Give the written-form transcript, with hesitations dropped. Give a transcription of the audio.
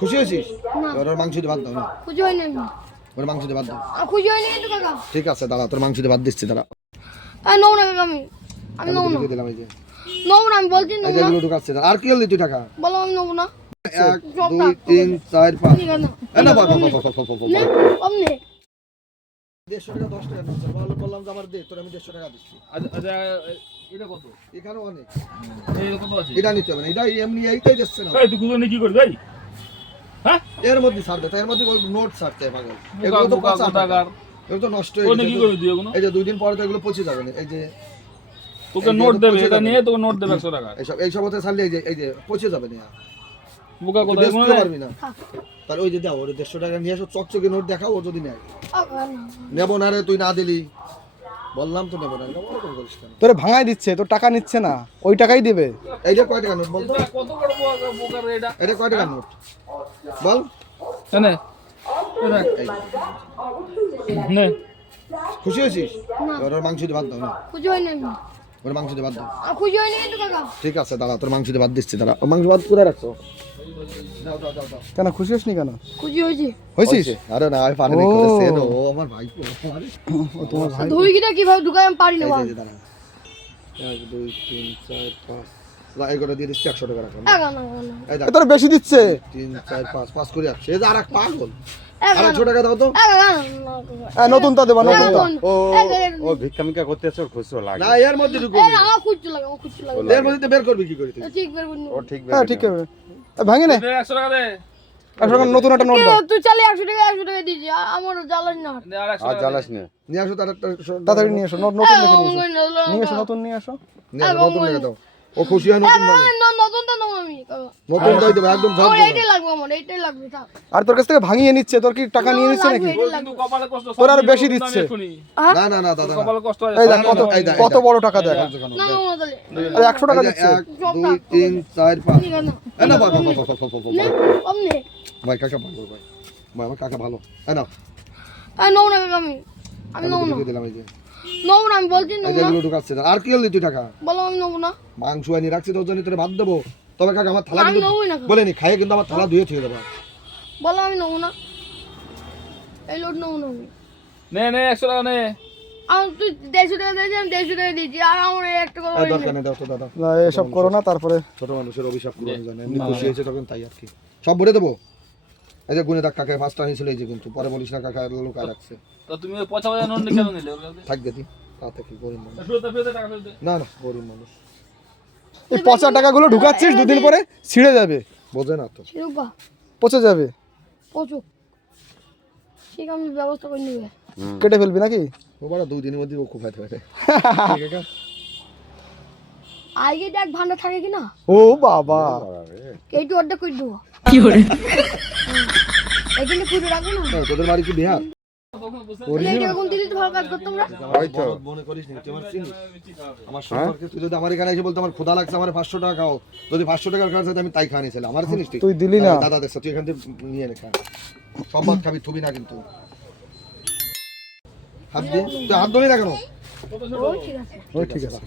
খুশি হয়েছিস? না। ওর মাংস দিয়ে বাদ দাও না, খুশি হয়নি আমি। ওর মাংস দিয়ে বাদ দাও। খুশি হয়নি তো কাকা। ঠিক আছে দাঁড়া, তোর মাংস দিয়ে বাদ দিচ্ছি দাঁড়া। নেবো না কাকা আমি নেবো না। দিলাম এই যে নেবো না আমি বলছি এই নেবো যে না। এগুলো ঢুকাচ্ছে। আর কি হলি তুই টাকা? বলো আমি নেবো না। 1 2 3 4 5 ঠিক আছে এই না বাবা নে কম নে। 150 টাকা 10 টাকা দিচ্ছি। বললাম যে আমার দে, তোর আমি 150 টাকা দিচ্ছি। আচ্ছা এটা কত? এখানে অনেক এই কত আছে? এটা নিতে হবে না, এটা এমনি এইটাই দিচ্ছে না। এই তুই গুলো নিয়ে কি করবি ভাই? হ্যাঁ? এর মধ্যে ছাড় দে, এর মধ্যে ওই নোট ছাড়তে হবে পাগল। বোকা এগুলো তো বোকা 50 টাকা, কোথাকার। এগুলো তো নষ্ট ও হয়ে নিয়ে কি গেছে। করবি তুই এগুলো? এই যে 2 দিন পরে তো এগুলো পচে যাবে না। এই যে তোকে এই যে নোট এটা দেবে, পচে এটা যাবে। নিয়ে তোকে নোট দেবে 100 টাকা। এইসব হতে ছাড়লে এই যে পচে যাবে না। বোকা তুই কোথায় বেচতে এগুলো? পারবি না। তাহলে ওই যে দাও, ওর 150 টাকা নিয়ে এসো, চকচকে নোট দেখাও, ও যদি নেয়। কাকা না। নেবো না রে, তুই না দিলি। বললাম তো নেবো না, নেবো না, কোন করিস কেন? তোরে ভাঙাই দিচ্ছে, তোর টাকা নিচ্ছে না, ওই টাকাই দেবে। এইটা কয় টাকা নোট বলতো? এটা কত বড় বোকা রে এটা? এটা কয় টাকা নোট বল? এনে এই, নে খুশি হয়েছিস? না। ওর মাংস দিয়ে বাদ দাও না, খুশি হয়নি আমি। ওর মাংস দিয়ে বাদ দাও। খুশি হয়নি তো কাকা। ঠিক আছে দাঁড়া, তোর মাংস দিয়ে বাদ দিচ্ছি দাঁড়া। ও মাংস বাদ করে রাখছো? দাও দাও দাও দাও। কেন খুশি হসনি কেন? খুশি হয়েছি। হয়েছিস? আরে না, আমি পারি না, ও। করেছে ও আমার ভাই। ও তোমার ভাই। ধুইকিটা কিভাবে ঢুকাই আমি পারি না এই বাবা। যে দাঁড়া, 1 2 3 4 5 এগুলো দিয়ে দিচ্ছি 100 টাকা রাখো। কাকা না না। এই দেখ, এ তোর বেশি দিচ্ছে। 3 4 5 5 করে যাচ্ছে। এই যে আর এক পাগল, কাকা আর 100 টাকা দাও তো। কাকা না। নতুনটা দেবা, নতুনটা। ও ভিক্ষামিকা করতেছে, ওর খুশি লাগে। না এর মধ্যে ঢুকো, আমার খুঁজতে লাগে আমার খুঁজতে লাগে। এর মধ্যে বের করবি কি করে তুই? ঠিক বের করে ও ঠিক হ্যাঁ ঠিক আছে, ভাঙে নে। দে 100 টাকা দে। এখন নতুন একটা নোট দাও। তুই চালে 100 টাকা দিয়েছি আমার জ্বালাস না। দে আর 100 আর টাকা জ্বালাস দে। নে। নিয়ে আসো তার একটা তাড়াতাড়ি নিয়ে এসো, নতুন দেখে নিয়ে এসো। নিয়ে এসো, নতুন নিয়ে এসো। নতুন টাকা দাও। ও খুশি হয় নতুন মানে। নতুনটা নেবো আমি কাকা। নতুন দাই দেবে একদম ঝাপ আমার দেবে। এইটাই লাগবে আমার এইটাই লাগবে থাক। আর তোর কাছ থেকে ভাঙিয়ে নিচ্ছে, তোর কি টাকা নিয়ে নিচ্ছে নাকি? ওর কিন্তু কপালে কষ্ট। তোর আর সব বেশি দিয়ে দিচ্ছে। আমি এক্ষুনি। না না না দাদা না। কপালে কষ্ট হয়। এই দেখ কত এই দেখ, কত বড় টাকা দেখ। না না তাহলে। আরে 100 টাকা দিচ্ছে। 1 2 3 4 5 ঠিক আছে না। এই না বাবা নে কম নে। ভাই কাকা ভালো ভাই। ভাই আমার কাকা ভালো। এই না, নেবো না কাকা আমি নেবো না। দিয়ে দিলাম এই যে নেবো না আমি বলছি এই নেবো যে না। এগুলো ঢুকাচ্ছে। আর কি হলি তুই টাকা? বলো আমি নেবো না। মাংস আনি রাখছি তোর জন্য, তোরে ভাত দেবো। তবে কাকা আমার থালা আমি কিন্তু নেবোই না কাকা। বলেনি, খাইয়ে কিন্তু আমার থালা ধুয়ে থুয়ে দেবো। বলো আমি নেবো না। এই লোড নেবো না আমি। নে নে 100 টাকা নে। আর তুই 150 টাকা দিয়েছি আমি 150 টাকা দিয়েছি আর আমার এই একটা কথা এই দরকার নেই, দাও তো দাদা। না এসব করো না, তারপরে ছোট মানুষের অভিশাপ পুরনো জানে, এমনি খুশি হয়েছে তখন তাই আর কি। সব ভরে দেবো। এই যে গুনে দেখ, কাকা 5টা নিয়েছিল এই যে, কিন্তু পরে বলিস না কাকা লোকা রাখছে। তো তুমি ওই 55 নোট কেন নিলে ওর কাছে? থাক দেখি তা থেকে গরিব মানুষ। ফেরত টাকা ফেরত দে। না না গরিব মানুষ এই পচা টাকাগুলো ঢুকাচ্ছিস, দুদিন পরে ছিঁড়ে যাবে, বোঝে না তো। শিরুপা পচে যাবে, প্রচুর ঠিক আমি ব্যবস্থা করে নেবে। কেটে ফেলবি নাকি? ও বড় 2 দিনের মধ্যে ও খুব ফাইতে পারে। কাকা আগে দেখ ভান্ডার থাকে কিনা ও বাবা, এইটু অর্ধেক করে দেবো কি করে এখানে পুরো রাখবো না। তোদের বাড়ি কি বিহার? এরকম দিলে তো ভালো কাজ করতাম না। ওই তো মনে করিস না তুই আমার চিনিস? আমার সম্পর্কে তুই যদি আমার এখানে এসে বলতো আমার ক্ষুধা লাগছে, আমার 500 টাকা খাও, যদি 500 টাকার কাজ আমি তাই খাওয়া নিয়েছিলাম। আমার চিনিস তুই দিলি না। দাদা দেখ তুই এখান থেকে নিয়ে নে খা, সব ভাত খাবি, থুবি না কিন্তু। হাত দিয়ে তুই হাত ধরি না কেন? ও ঠিক আছে ও ঠিক আছে।